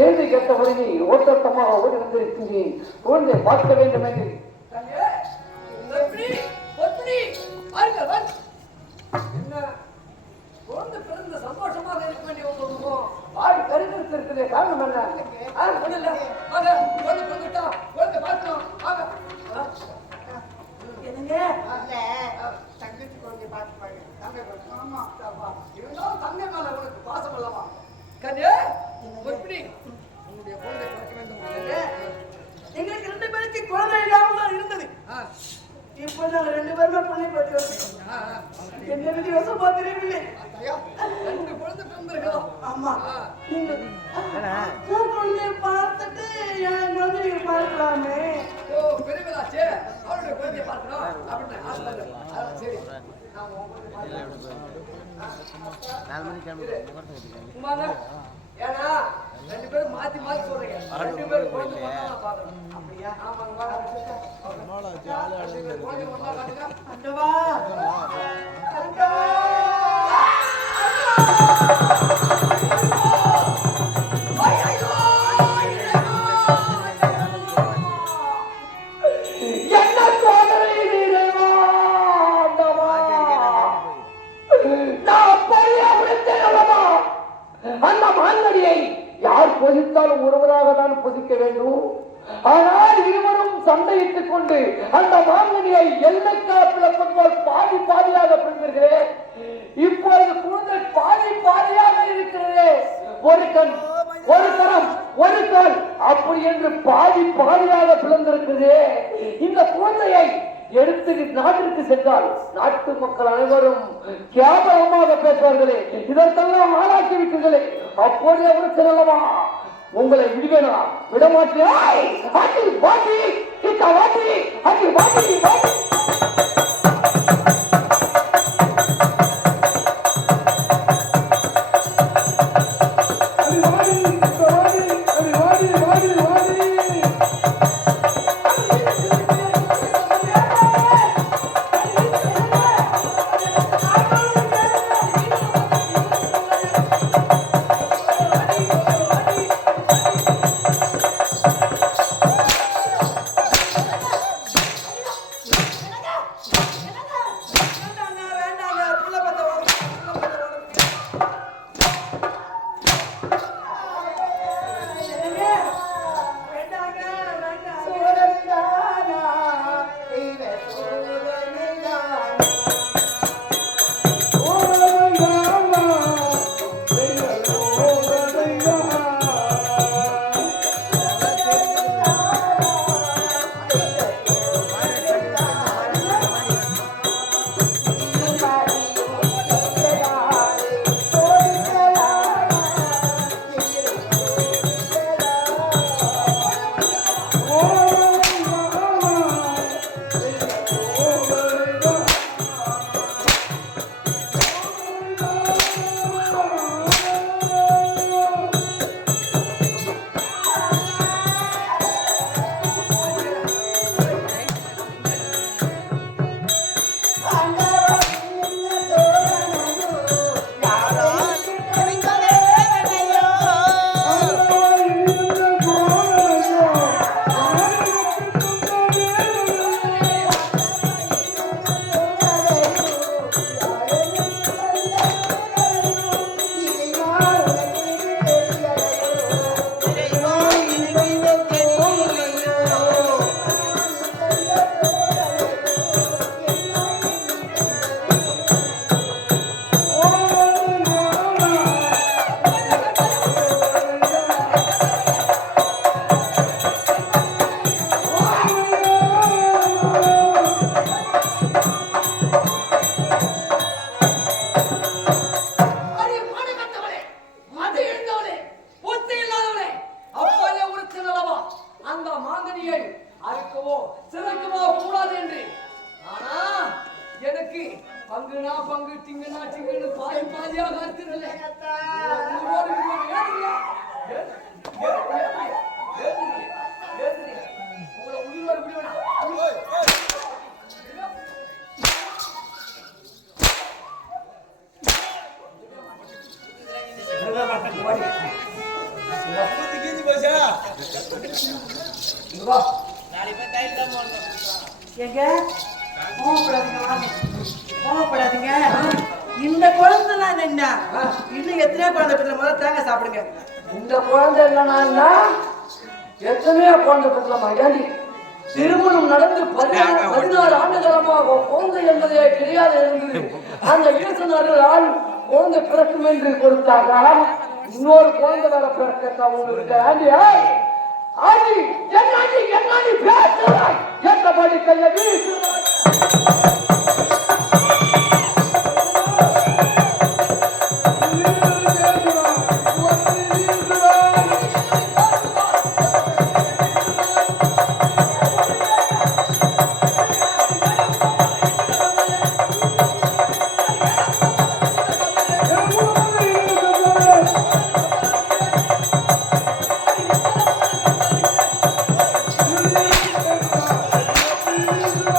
செய்தி கேட்ட உடனே ஓட்டோட்டமாக ஓடி வந்திருக்கிறேன். குழந்தை பார்க்க வேண்டும் என்று சந்தோஷமாக இருக்க வேண்டிய பாடி கருத்திருக்கிறது காரணம் என்ன? தங்கை மேல உனக்கு பாசம் அல்லவா? கண்ணே உன்னுடைய குழந்தை பார்க்க வேண்டும். எங்களுக்கு 2 பேருக்கு குழந்தை இல்லாமல் இருந்தது. இப்போ நாங்கள் 2 பேருமே பிள்ளை பார்த்து என்ன விதி வசமா தெரியவில்லை. 2 குழந்தை பிறந்திருக்கலாம். ஆமா, நீங்க குழந்தைய பார்த்துட்டு என் குழந்தைய பார்க்கலாமே. ஓ, பெரியவளாச்சே, அவருடைய குழந்தைய பார்க்கணும் அப்படின்னு ஆசைப்படுறேன். சரி, நான் உங்களுக்கு ஏன்னா 2 பேரும் மாத்தி மாத்தி சொல்றீங்க. 2 பேரும் குழந்தை பார்க்கணும். அப்படியா? ஆமாங்க. அந்த மாங்கடியை யார் பொதித்தாலும் ஒருவராக தான் பொதிக்க வேண்டும். ஆனால் இருவரும் சண்டையிட்டுக் கொண்டு அந்த மாங்கனியை எல்லைக்காப்பில் பாதி பாதியாக பிரிந்திருக்கிறேன். இப்பொழுது கூந்தல் பாதி பாதியாக இருக்கிறது. ஒரு கண், ஒரு கரம், ஒரு கால் அப்படி என்று பாதி பாதியாக பிளந்திருக்கிறது. இந்த குழந்தையை எடுத்து நாட்டிற்கு சென்றால் நாட்டு மக்கள் அனைவரும் கேவலமாக பேசுவார்களே. இதற்கெல்லாம் ஆளாக்கி விட்டீர்களே. அப்போது அவருக்கு நல்லவா உங்களை விடுவேனா? விடமாட்டேன். இந்த குழந்தை இன்னும் எத்தனை குழந்தை முதல்ல தேங்காய் சாப்பிடுங்க. இந்த குழந்தை இல்லைன்னா எத்தனையோ குழந்தை பெற்றலாமா? ஏண்டி திருமணம் நடந்து 16 ஆண்டு காலமாக குழந்தை என்பதே தெரியாது இருந்தது. அந்த இயக்குநர்களால் குழந்தை பிறக்கும் என்று கொடுத்தாங்க. இன்னொரு குழந்தை வேற பிறக்க உங்களுக்கு ஆண்டி ஆண்டி என்னாண்டி என்னாண்டி பேசுறாய்? எத்தபடி கையை வீசுறாய்?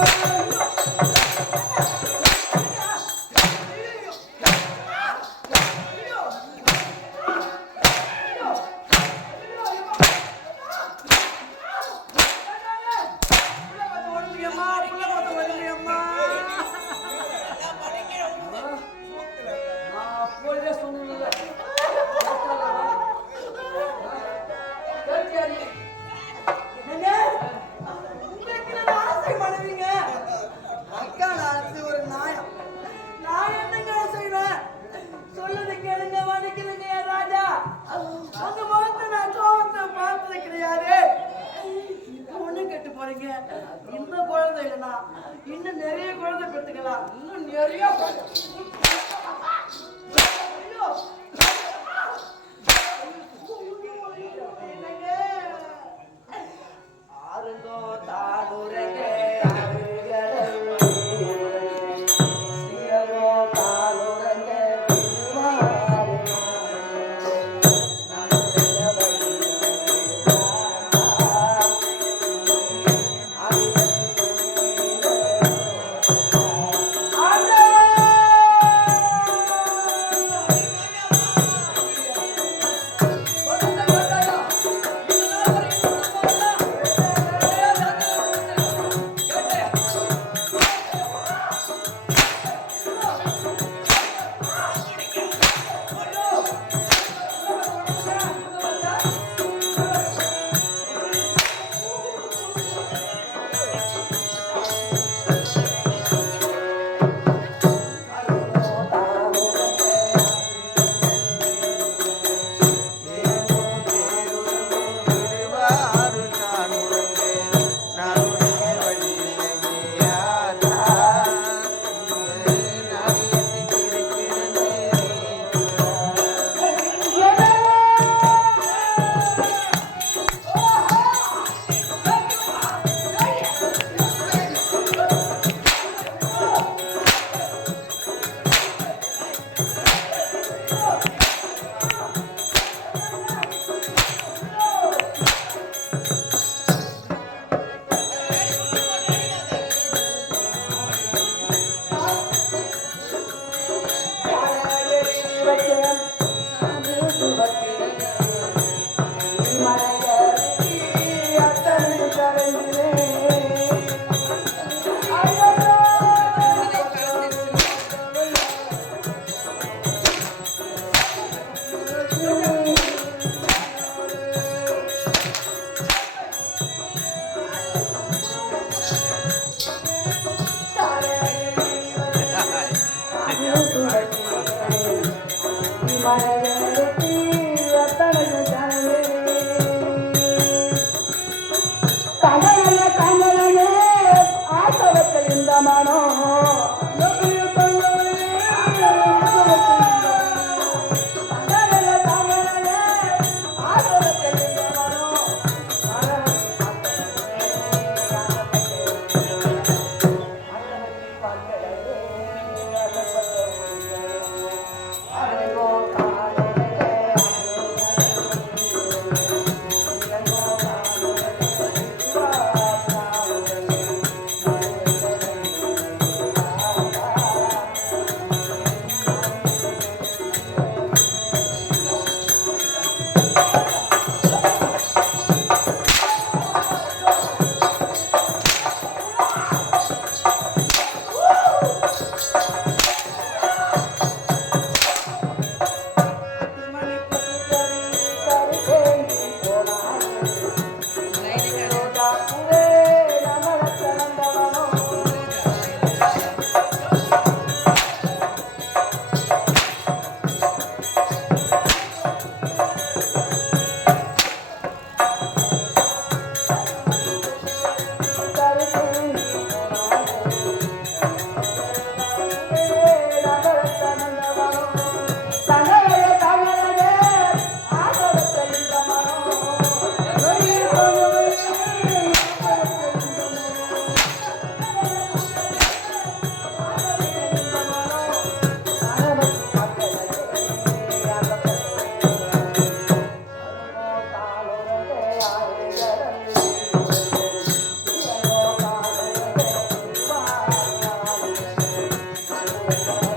Thank you. பாத்தீங்களா? இன்னும் நிறைய Thank you.